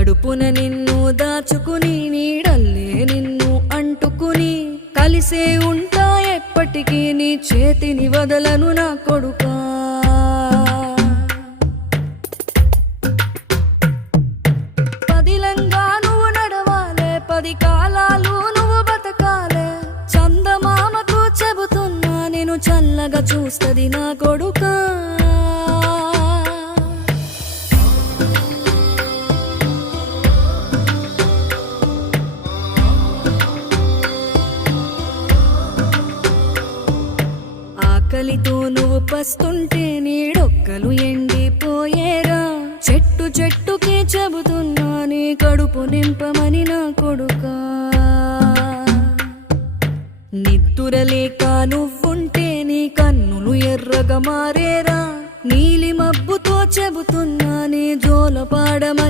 కడుపున నిన్ను దాచుకుని నీడల్లే నిన్ను అంటుకుని కలిసే ఉంటా ఎప్పటికీ నీ చేతిని వదలను నా కొడుకా పదిలంగా నువ్వు నడవాలే 10 కాలాలు నువ్వు బతకాలే చందమామకు చెబుతున్నా నేను చల్లగా చూస్తది నా కొడుకా ఆకలితో నువ్వు పస్తుంటే నీడొక్కలు ఎండిపోయేరా చెట్టు చెట్టుకే చెబుతున్నా నీ కడుపు నింపమని నా కొడుకా నిద్దురలేక నువ్వుంటే నీ కన్నులు ఎర్రగా మారేరా నీలి మబ్బుతో చెబుతున్నా నీ జోల పాడమని